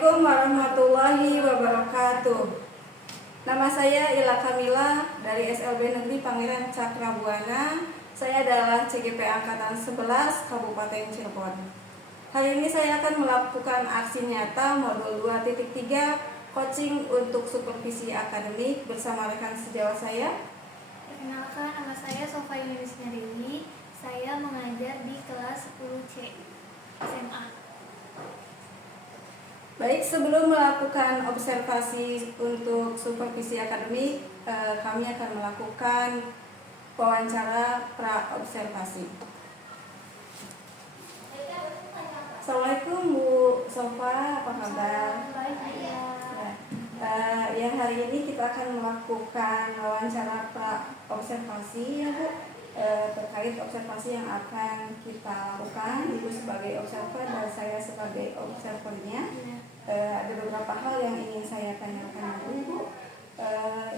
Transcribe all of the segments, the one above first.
Assalamualaikum warahmatullahi wabarakatuh. Nama saya Ila Kamila dari SLB Negeri Pangeran Cakrabuana. Saya adalah CGP Angkatan 11 Kabupaten Cirebon. Hari ini saya akan melakukan aksi nyata modul 2.3 coaching untuk supervisi akademik bersama rekan sejawat saya. Perkenalkan, nama saya Sofa Yunisnya Dewi. Saya mengajar di kelas 10C SMA. Baik, sebelum melakukan observasi untuk supervisi akademik, kami akan melakukan wawancara pra-observasi. Assalamualaikum Bu Sofa, apa kabar? Yang hari ini kita akan melakukan wawancara pra-observasi ya Bu, terkait observasi yang akan kita lakukan. Ibu sebagai observer dan saya sebagai observernya. Ada beberapa hal yang ingin saya tanyakan Bu.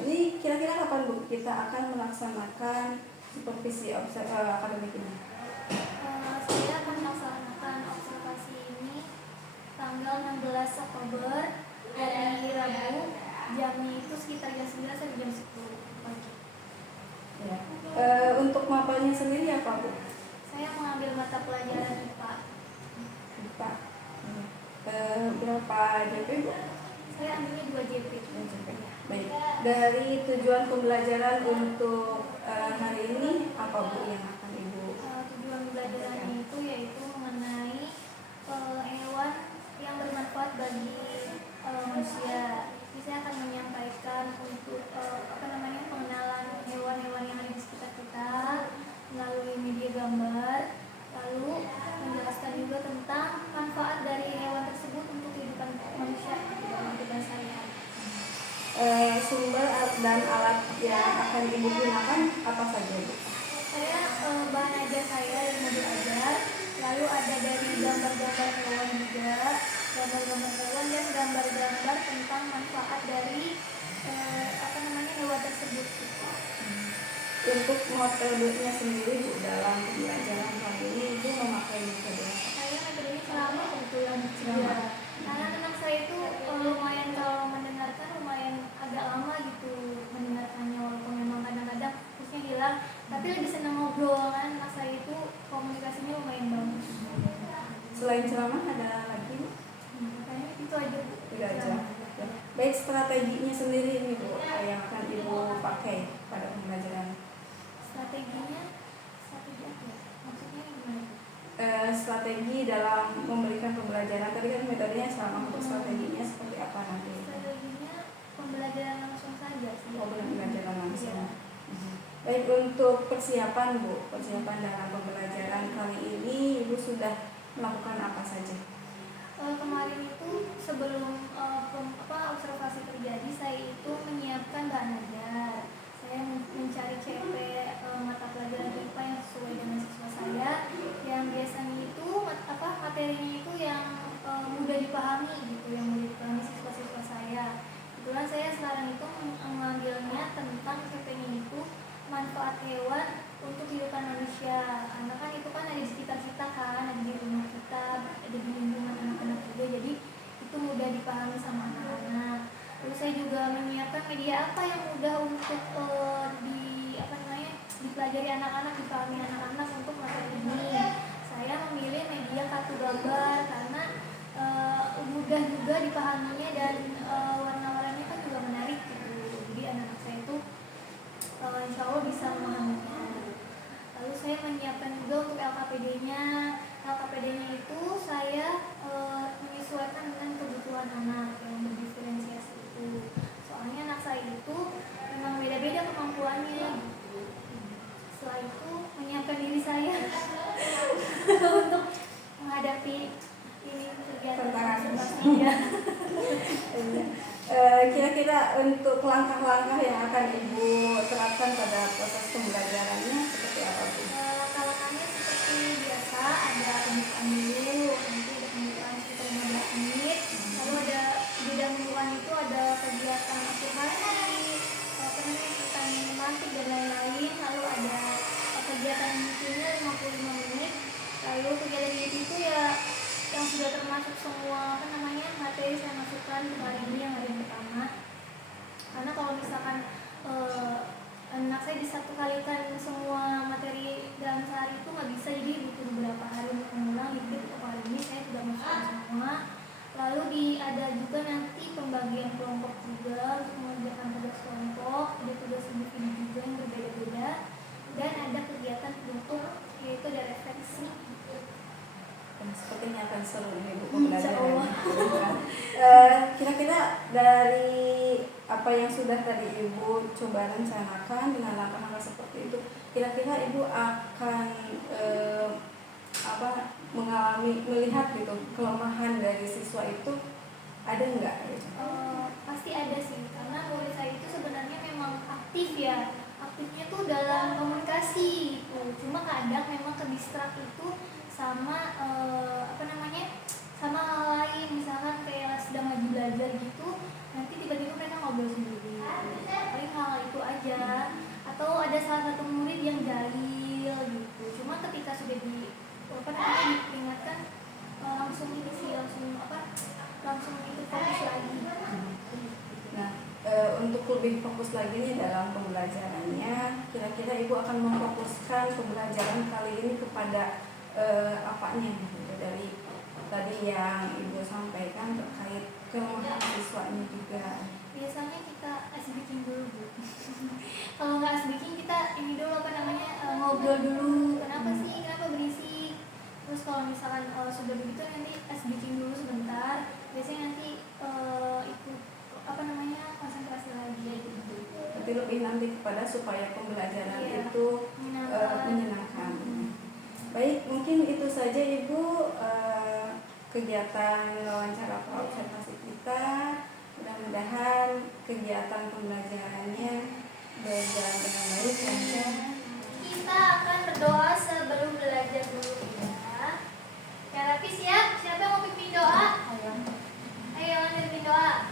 Ini kira-kira kapan Bu kita akan melaksanakan supervisi akademik ini? Saya akan melaksanakan observasi ini tanggal 16 Oktober hari Rabu, jamnya itu sekitar jam 9 sampai jam 10 pagi. Ya. Untuk mapelnya sendiri apa Bu? Saya mengambil mata pelajaran IPA. Berapa JP Bu? Saya ambilnya 2 JP. Baik. Dari tujuan pembelajaran untuk hari ini apa Bu yang akan Ibu? Tujuan pembelajarannya itu yaitu mengenai hewan yang bermanfaat bagi manusia. Jadi saya akan menyampaikan untuk pengenalan hewan-hewan yang ada di sekitar kita melalui media gambar, lalu menjelaskan juga tentang manfaat dari hewan tersebut untuk kehidupan manusia dalam kehidupan sehari-hari. Sumber dan alat yang akan Ibu gunakan apa saja Bu? Saya bahan ajar saya dari modul ajar, lalu ada dari gambar-gambar hewan juga, gambar-gambar hewan dan gambar-gambar tentang manfaat dari hewan tersebut. Untuk metodenya sendiri Bu, dalam pembelajaran kali ini Ibu memakai metode apa? Saya metodenya selama kebetulan juga. Karena anak saya itu lumayan kalau mendengarkan lumayan agak lama gitu mendengarkannya, walaupun memang kadang-kadang fokusnya hilang, tapi lebih senang ngobrol kan. Anak saya itu komunikasinya lumayan bagus. Selain ceramah ada lagi Bu? Kayaknya itu aja Bu. Tidak aja. Baik, strateginya sendiri ini Bu yang akan Ibu pakai pada pembelajaran. Strategi apa ya? Maksudnya gimana? Strategi dalam memberikan pembelajaran. Tadi kan metodenya sama, untuk strateginya seperti apa nanti? Strateginya pembelajaran langsung saja sih. Pembelajaran langsung. Ya. Baik, untuk persiapan Bu, persiapan dalam pembelajaran kali ini Ibu sudah melakukan apa saja? Kemarin itu sebelum observasi terjadi, saya itu menyiapkan bahan ajar. Saya mencari CP mata pelajaran IPA yang sesuai dengan siswa saya, yang biasanya itu materinya itu yang mudah dipahami gitu, yang mudah dipahami siswa-siswa saya. Kebetulan saya sekarang itu mengambilnya tentang CP-nya itu manfaat hewan untuk kehidupan manusia. Karena kan itu kan ada di sekitar kita kan, ada di rumah kita, ada di lingkungan anak-anak juga, jadi itu mudah dipahami sama anak-anak. Terus saya juga menyiapkan media apa yang mudah untuk dipelajari anak-anak, dipahami anak-anak untuk materi ini. Saya memilih media kartu gambar karena mudah juga dipahaminya dan warna-warnanya kan juga menarik gitu. Jadi anak-anak saya itu insya Allah bisa memahaminya. Lalu saya menyiapkan juga untuk LKPD-nya. LKPD-nya itu saya menyesuaikan dengan kebutuhan anak yang berdiferensiasi itu. Soalnya anak saya itu memang beda-beda kemampuannya. Setelah itu menyiapkan diri saya untuk menghadapi ini kegiatan observasinya. Kira-kira untuk langkah-langkah yang akan Ibu terapkan pada proses pembelajarannya seperti apa Bu? Langkah-langkahnya seperti biasa, ada pembukaan dulu, nanti ada pembukaan sekitar 15 menit, lalu ada jeda pembukaan itu ada kegiatan asuhani, tentang matematik dan lain-lain, lalu ada kegiatan intinya 55 menit, lalu kegiatan itu ya yang sudah juga termasuk semua materi saya masukkan ke hari ini yang hari pertama. Karena kalau misalkan anak saya disatu kalikan semua materi dalam sehari itu nggak bisa, jadi butuh beberapa hari untuk mengulang. Jadi untuk hari ini saya sudah masukkan semua. Lalu ada juga nanti pembagian kelompok juga untuk mengerjakan tugas kelompok, ada tugas individu juga yang berbeda-beda, dan ada kegiatan penutup yaitu ada refleksi. Sepertinya akan seru nih Bu pembelajaran. Kira-kira dari apa yang sudah tadi Ibu coba rencanakan dengan langkah-langkah seperti itu, kira-kira Ibu akan melihat gitu kelemahan dari siswa itu ada nggak? Pasti ada sih, karena murid saya itu sebenarnya memang aktif ya, aktifnya tuh dalam komunikasi gitu. Cuma kadang memang kedistrak itu sama sama hal lain, misalkan kayak sedang lagi belajar gitu, nanti tiba-tiba mereka ngobrol sendiri, paling hal itu aja. Atau ada salah satu murid yang jahil gitu, cuma ketika sudah diperingatkan langsung itu fokus lagi. Nah, untuk lebih fokus lagi nih dalam pembelajarannya, kira-kira Ibu akan memfokuskan pembelajaran kali ini kepada apanya gitu, dari tadi yang Ibu sampaikan terkait kelemahan siswanya juga. Biasanya kita asbikin dulu Bu. Kalau nggak asbikin kita ini dulu ngobrol dulu, kenapa berisik. Terus kalau misalkan sudah begitu nanti asbikin dulu sebentar, biasanya nanti ikut konsentrasi lagi gitu. Nanti lebih nanti kepada supaya pembelajaran itu menyenangkan. Baik, mungkin itu saja Ibu kegiatan wawancara praobservasi kita. Mudah-mudahan kegiatan pembelajarannya berjalan dengan baik, lancar. Kita akan berdoa sebelum belajar dulu ya. Ya, Rafi siap? Siapa yang mau pimpin doa? Ayo pimpin doa.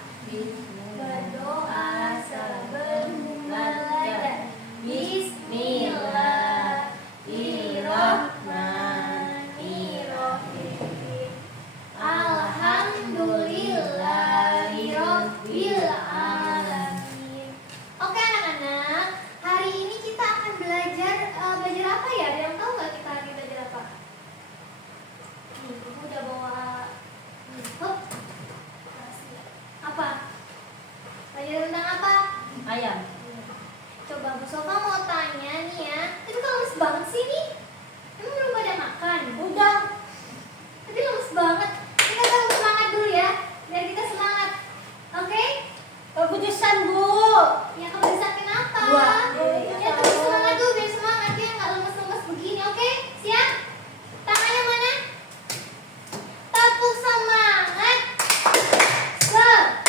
Berdoa sebelum belajar. Bismillahirrahmanirrahim. Alhamdulillahirabbil alamin. Oke anak-anak, hari ini kita akan belajar apa ya? Ada yang tahu nggak kita hari ini belajar apa? Ibu udah bawa apa? Belajar tentang apa? Ayam. Coba Bu Sofa mau tanya nih ya. Tapi kok lemes banget sih nih? Emang belum pada makan? Udah. Tapi lemes banget. Kita harus semangat dulu ya, biar kita semangat. Oke? Keputusan Bu. Ya kamu bisa kenapa? Dua. Ya terus semangat dulu biar semangat ya, nggak lemes-lemes begini. Oke? Siap? Tangannya mana? Tepuk semangat. Semangat.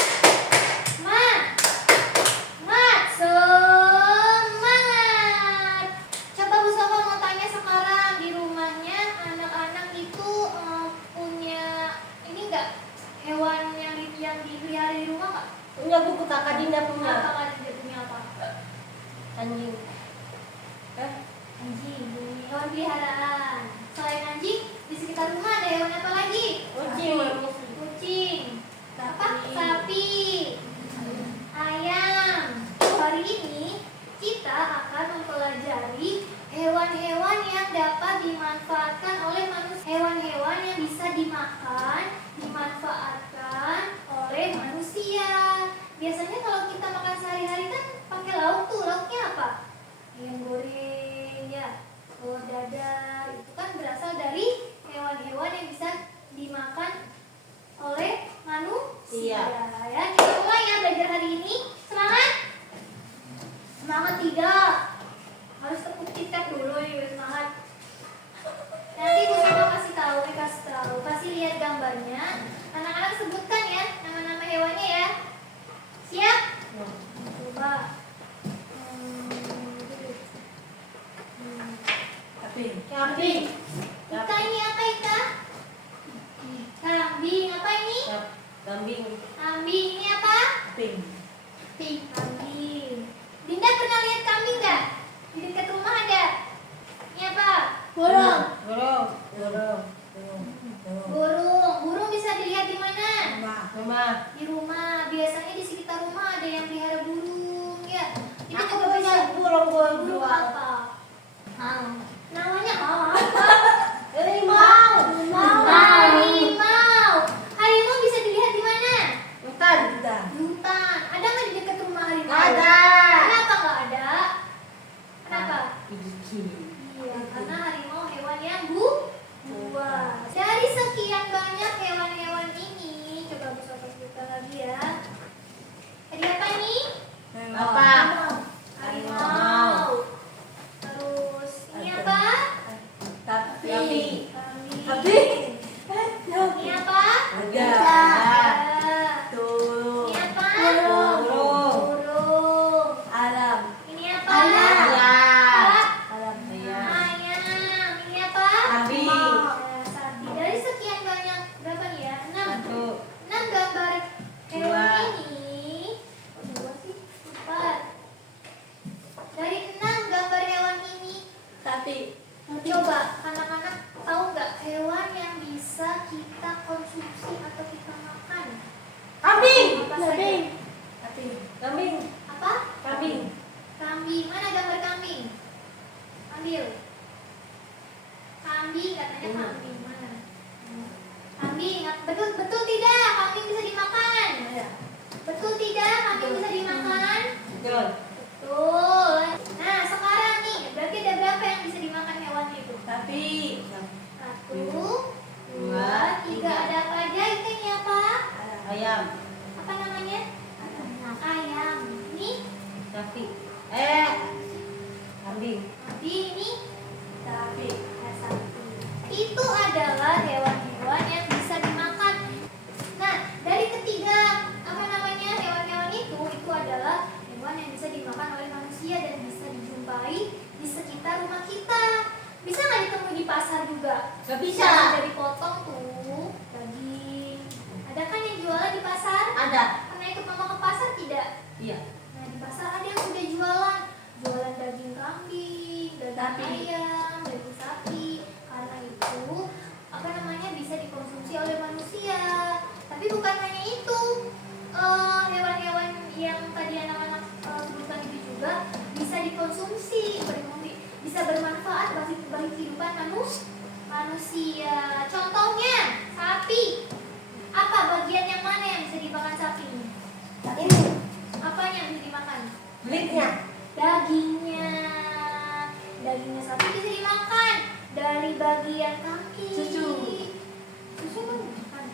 Coba Bu Sofa mau tanya sekarang, di rumahnya anak-anak itu punya ini nggak, hewan yang dipelihara di rumah nggak? Punya buku Kakak Dinda punya. Kakak Dinda punya apa? Anjing. Anjing, hewan peliharaan. Selain anjing, di sekitar rumah ada hewan apa lagi? Kucing. Kucing. Apa? Sapi. Ayam. Hari ini kita akan mempelajari hewan-hewan yang dapat dimanfaatkan oleh manusia. Hewan-hewan yang bisa dimanfaatkan oleh manusia. Biasanya kalau kita makan sehari-hari kan pakai lauk tuh. Lauknya apa? Ayam goreng ya, telur dadar. Itu kan berasal dari hewan-hewan yang bisa dimakan oleh manusia. Ya, kita mulai ya belajar hari ini. Semangat! Semangat tidak. Harus tepuk KitKat dulu nih biar semangat. Nanti Bu Sofa kasih tahu, kasih lihat gambarnya. Anak-anak sebutkan ya nama-nama hewannya ya. Siap? Coba. Kambing. Ika ini apa Ika? Kambing. Apa ini? Kambing. Kambing. Ini apa? Ping. Kambing. Dinda pernah lihat kambing nggak? Di dekat rumah ada. Ini apa? Burung. Burung. Burung bisa dilihat di mana? Rumah. Di rumah. Biasanya di sekitar rumah ada yang pelihara burung ya. Itu Aku juga bisa. punya burung Burung apa? Namanya apa? Harimau. Harimau. Harimau bisa dilihat di mana? Hutan. Di hutan. Ada nggak di dekat rumah harimau? Ada. Kenapa nggak ada? Kenapa? Gigi. Iya, karena harimau hewan yang buas. Dari sekian banyak hewan-hewan ini, coba bisa kita lagi ya. Tadi apa nih? Apa? Harimau. Terus ini apa? Kambing. Kambing. Ini apa? Ada. Ini apa? Burung. Burung. Ini apa? Ayam. Ayam. Ini apa? Sapi. Sapi. Dari sekian banyak berapa nih ya? 6. Satu. 6 gambar hewan Dua. ini. Oh, 2 sih? 4. Dari 6 gambar hewan ini, coba anak-anak tahu nggak hewan yang bisa kita konsumsi atau kita makan? Kambing. Apa saja? Kambing. Apa? Kambing. Kambing. Mana gambar kambing? Ambil. Kambing katanya kambing. Mana? Kambing. Betul betul tidak? Kambing bisa dimakan. Betul tidak? Kambing bisa dimakan. Betul. Betul. Nah sekarang nih, berarti ada berapa yang bisa dimakan hewan itu? 1, 2, 3. Ada apa aja? Ini apa? Ayam. Apa namanya? Ayam. Ini Sapi. Kambing. kambing. Ini sapi. Itu adalah hewan-hewan yang bisa dimakan. Nah, dari ketiga hewan-hewan itu adalah hewan yang bisa dimakan oleh manusia dan bisa dijumpai di sekitar rumah kita. Bisa nggak ditemui di pasar juga? Gak bisa. Yang udah dipotong tuh daging. Ada kan yang jualan di pasar? Ada. Pernah ikut mama ke pasar tidak? Iya. Nah di pasar ada yang sudah jualan daging kambing, daging ayam, daging sapi. Karena itu bisa dikonsumsi oleh manusia. Tapi bukan hanya itu, hewan-hewan yang tadi anak-anak sebutkan itu juga bisa dikonsumsi, bisa bermanfaat bagi kehidupan manusia. Contohnya sapi. Apa bagian yang mana yang bisa dimakan sapi? Ini. Apanya yang bisa dimakan? Kulitnya. Dagingnya sapi bisa dimakan. Dari bagian kaki. Susu kan bukan.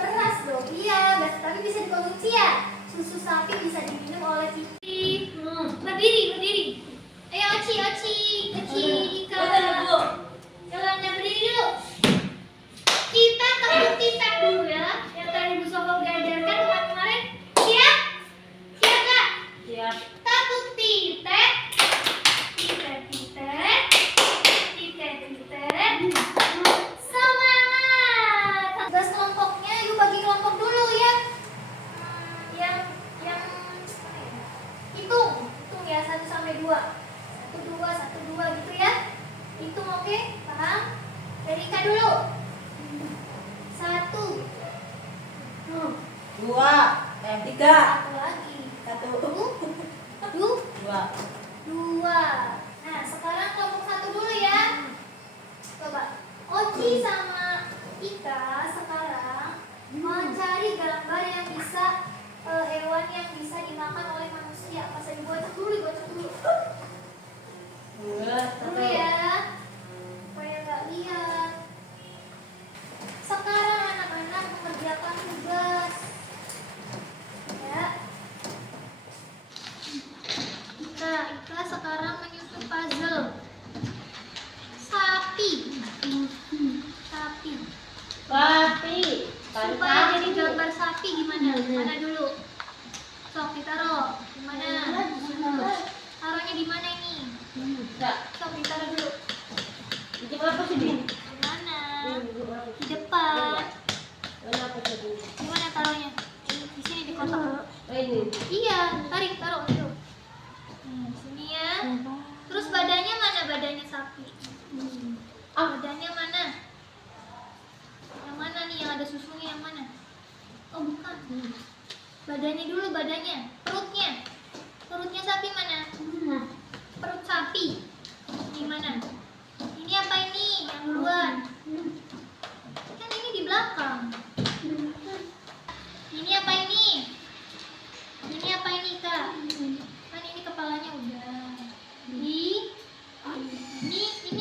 Beras dong. Iya, tapi bisa dikonsumsi ya. Susu sapi bisa diminum oleh pipi. Berdiri. Ayo Oci, Ika. Yolanda berdiri dulu. Kita tepuk titak dulu ya. Yang tadi Bu Sofa udah ajarkan kemarin. Siap? Siap Kak? Siap. Tepuk titik. Semangat. Tugas kelompoknya yuk bagi kelompok dulu ya. Yang hitung ya 1 sampai 2. 1 2 gitu ya. Hitung oke? Paham? Dari Ika dulu. 1 2. 3. 1 lagi. 2. Nah, sekarang kelompok 1 dulu ya. Coba. Oci sama Ika sekarang mencari gambar yang bisa hewan yang bisa dimakan oleh manusia. Pas saya gocek dulu. Dulu ya. Supaya nggak lihat. Sekarang anak-anak mengerjakan tugas. Ya. Ika sekarang menyusun puzzle. Sapi. Supaya jadi gambar sapi gimana? Mana dulu? Sok ditaruh. Gimana? Taruhnya di mana ini? Sok ditaruh dulu. Di mana? Di depan. Gimana taruhnya? Di sini di kotak. Iya, taruh dulu. Di sini ya. Terus badannya mana? Badannya sapi. Badannya mana? Badannya dulu, badannya. Perutnya. Perutnya sapi mana? Perut sapi. Di mana? Ini apa ini? Yang duluan. Kan ini di belakang. Ini apa ini? Ini apa ini, Kak? Kan ini kepalanya udah. Ini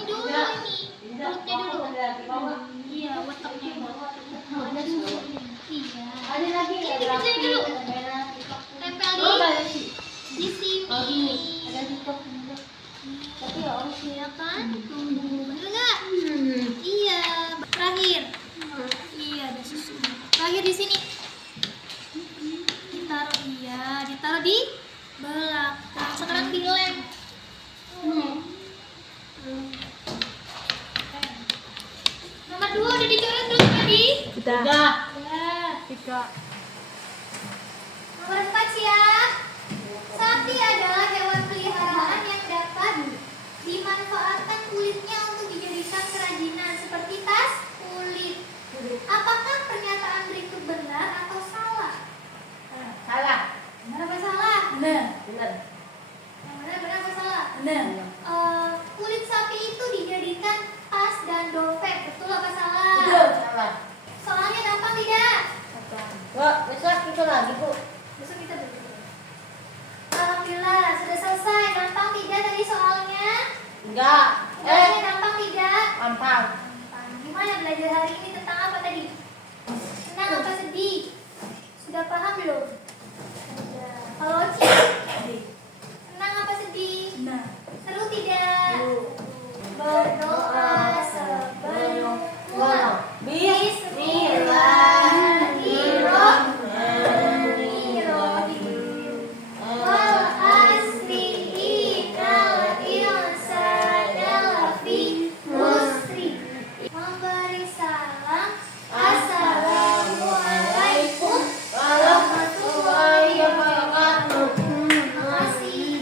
dulu ini. Perutnya dulu. Iya, otaknya. Ada susunya. Iya. Ada lagi Ini ada dikerjain dulu. Tempel di sini. Oh, ini. Ada di kok. Tapi ya om Iya kan? Bener nggak? Iya. Terakhir. Iya, ada susunya. Terakhir di sini. Ditaruh, iya, ditaruh di belakang. Sekarang dilem. Nomor 2 udah dicoret belum tadi? udah. Ya. Nomor 4 ya. Sapi adalah hewan peliharaan yang dapat dimanfaatkan kulitnya untuk dijadikan kerajinan seperti tas, kulit. Apakah pernyataan berikut benar atau salah? Salah. Benar apa salah? Benar. Benar. Yang benar apa salah? Benar. Kulit sapi itu dijadikan tas dan dompet. Betul apa salah? Betul. Salah. Soalnya gampang tidak? Wah, besok itu lagi bu. Besok kita berdua. Alhamdulillah sudah selesai. Gampang tidak tadi soalnya? Enggak. Soalnya gampang tidak? Gampang. Gampang. Gimana belajar hari ini tentang apa tadi? Senang apa sedih? Sudah paham belum? Sudah. Kalau Oci? Senang apa sedih? Nah, Seru tidak? Berdoa sebelum pulang. Bismillahirrahmanirrahim. Wal asri innal insana lafi khusr. Memberi salam. Assalamualaikum warahmatullahi wabarakatuh. Terima kasih.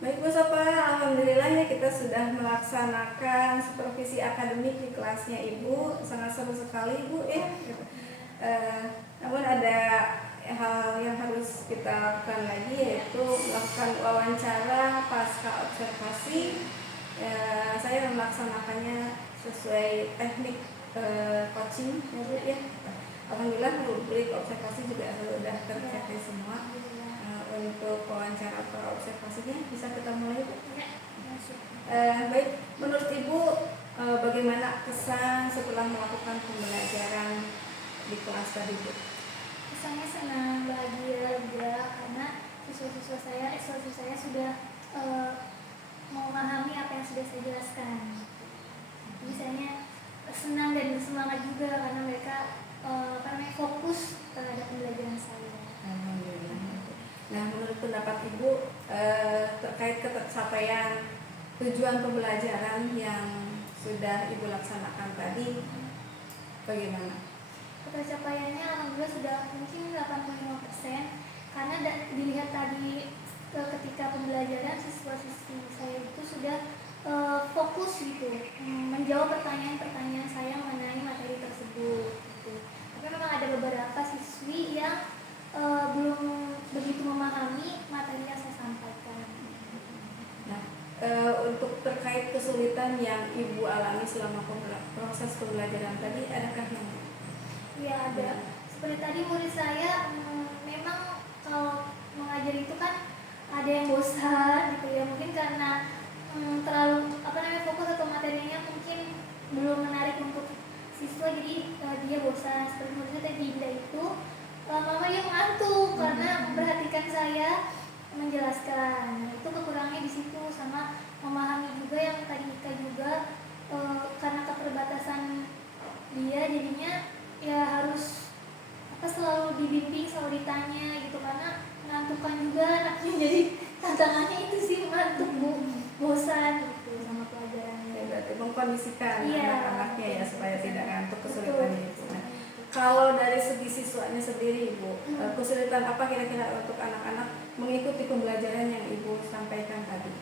baik Bu Sofa, alhamdulillah ya kita sudah melaksanakan supervisi akademik di kelasnya Ibu. Sangat seru sekali Bu ya. Namun ada hal yang harus kita lakukan lagi, yaitu melakukan wawancara pasca observasi. Saya melaksanakannya sesuai teknik coaching ya Bu ya. Alhamdulillah rubrik observasi juga sudah tercapai semua. Untuk wawancara observasinya bisa kita mulai Bu. Baik, menurut Ibu bagaimana kesan setelah melakukan pembelajaran di kelas tadi Bu? Kesannya senang, bahagia, lega karena siswa-siswa saya sudah memahami apa yang sudah saya jelaskan. Jadi saya senang dan bersemangat juga karena mereka fokus terhadap pembelajaran saya. Alhamdulillah. Nah, menurut pendapat Ibu terkait ketercapaian tujuan pembelajaran yang sudah Ibu laksanakan tadi, bagaimana? Pencapaiannya alhamdulillah sudah mungkin 85% karena dilihat tadi ketika pembelajaran siswa-siswi saya itu sudah fokus gitu menjawab pertanyaan-pertanyaan saya mengenai materi tersebut gitu. Tapi memang ada beberapa siswi yang belum begitu memahami materi yang saya sampaikan. Nah, untuk terkait kesulitan yang Ibu alami selama proses pembelajaran tadi, adakah yang? Iya ada. Seperti tadi murid saya memang kalau mengajar itu kan ada yang bosan gitu ya, mungkin karena terlalu fokus atau materinya mungkin belum menarik untuk siswa, jadi dia bosan. Seperti murid saya tadi Dinda itu lama-lama dia mengantuk karena memperhatikan saya menjelaskan. Nah, itu kekurangannya di situ, sama memahami juga yang tadi Ika juga karena keterbatasan dia jadinya ya harus selalu dibimbing, selalu ditanya gitu karena mengantukkan juga anaknya. Jadi tantangannya itu sih mengantuk Bu, bosan gitu sama pelajarannya. Ya, berarti mengkondisikan anak-anaknya ya supaya tidak ngantuk kesulitannya itu. Nah, kalau dari segi siswanya sendiri Ibu, kesulitan apa kira-kira untuk anak-anak mengikuti pembelajaran yang Ibu sampaikan tadi?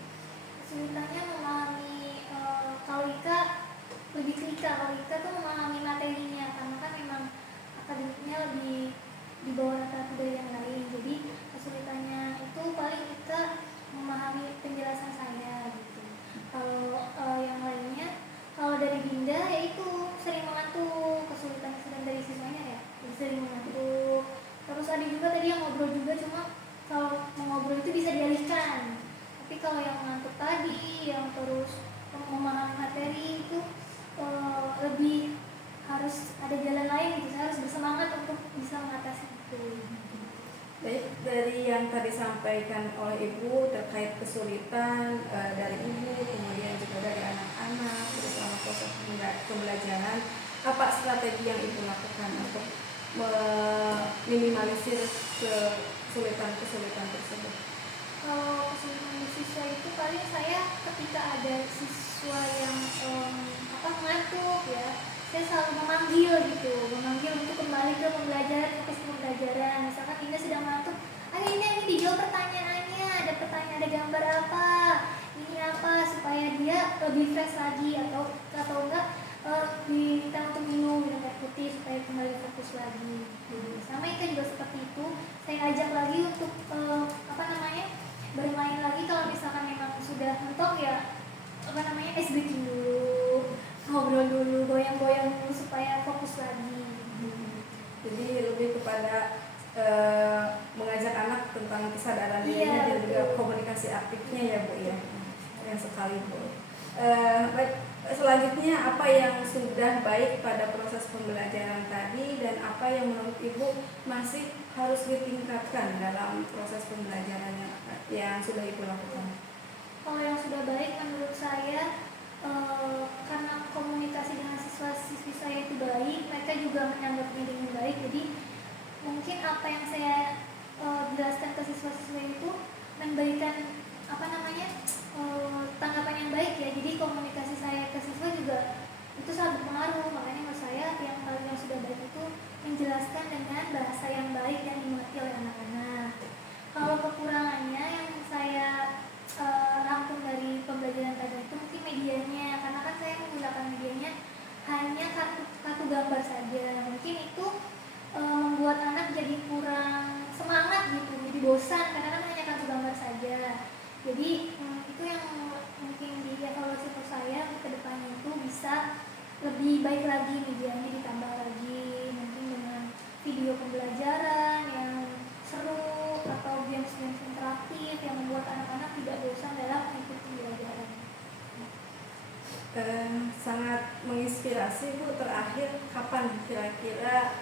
Kesulitannya memahami kalau Ika lebih ke Ika, kalau Ika tuh memahami akademiknya lebih di bawah rata-rata dari yang lain. Jadi kesulitannya itu paling kita memahami penjelasan saya gitu. Kalau yang lainnya, kalau dari Dinda yaitu sering mengantuk, kesulitan dari siswanya ya, sering mengantuk. Terus ada juga tadi yang ngobrol juga, cuma kalau mau ngobrol itu bisa dialihkan. Tapi kalau yang mengantuk tadi, yang terus memahami materi itu lebih harus ada jalan lain gitu. Saya harus bersemangat untuk bisa mengatasi itu. Baik, dari yang tadi disampaikan oleh Ibu terkait kesulitan dari Ibu, kemudian juga dari anak-anak, terus selama proses pembelajaran, apa strategi yang Ibu lakukan untuk meminimalisir kesulitan-kesulitan tersebut? Kalau kesulitan siswa itu paling saya ketika ada siswa yang ngantuk ya, saya selalu memanggil untuk kembali ke pembelajaran, fokus pembelajaran. Misalkan Dinda sedang ngantuk, ayo ini dijawab pertanyaannya, ada gambar apa, ini apa, supaya dia lebih fresh lagi, atau enggak diminta untuk minum air putih supaya kembali fokus lagi. Sama ikan juga seperti itu, saya ajak lagi untuk bermain lagi. Kalau misalkan memang sudah mentok ya ice breaking dulu, ngobrol dulu, goyang-goyang dulu supaya fokus lagi. Jadi lebih kepada mengajak anak tentang kesadaran Iya, dirinya dan juga betul. komunikasi aktifnya ya Bu ya. Yang sekali Bu. Baik, selanjutnya apa yang sudah baik pada proses pembelajaran tadi dan apa yang menurut Ibu masih harus ditingkatkan dalam proses pembelajaran yang sudah Ibu lakukan? Kalau yang sudah baik menurut saya, karena komunikasi dengan siswa-siswi saya itu baik, mereka juga menanggapnya dengan baik. Jadi mungkin apa yang saya jelaskan ke siswa-siswa itu memberikan tanggapan yang baik ya. Jadi komunikasi saya ke siswa juga itu sangat berpengaruh. Makanya menurut saya yang sudah baik itu menjelaskan dengan bahasa yang baik dan dimengerti oleh anak-anak. Kalau kekurangannya yang saya rangkum dari pembelajaran tadi itu mungkin medianya, karena kan saya menggunakan medianya hanya kartu gambar saja. Mungkin itu membuat anak jadi kurang semangat gitu, jadi bosan karena kan hanya kartu gambar saja. Jadi itu yang mungkin dievaluasi untuk saya ke depannya itu bisa lebih baik lagi, medianya ditambah lagi, mungkin dengan video pembelajaran yang seru atau games-games interaktif yang membuat anak-anak tidak bosan dalam mengikuti pembelajaran. Sangat menginspirasi Bu. Terakhir, kapan kira-kira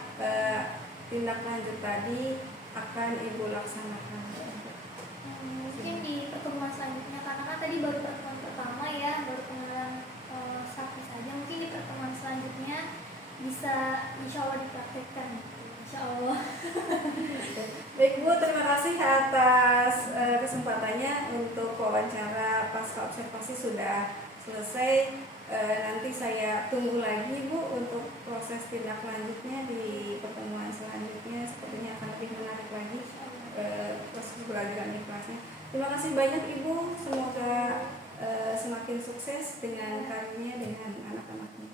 tindak lanjut tadi akan Ibu laksanakan? Mungkin di pertemuan selanjutnya, karena kan tadi baru pertemuan pertama ya, baru pengenalan sapi saja. Mungkin di pertemuan selanjutnya bisa insya Allah dipraktekkan. Insya Allah. Baik Bu, terima kasih atas kesempatannya untuk wawancara pasca observasi sudah selesai. Nanti saya tunggu lagi Bu untuk proses tindak lanjutnya di pertemuan selanjutnya, sepertinya akan lebih menarik lagi proses pembelajaran di kelasnya. Terima kasih banyak Ibu, semoga semakin sukses dengan karirnya dengan anak-anaknya.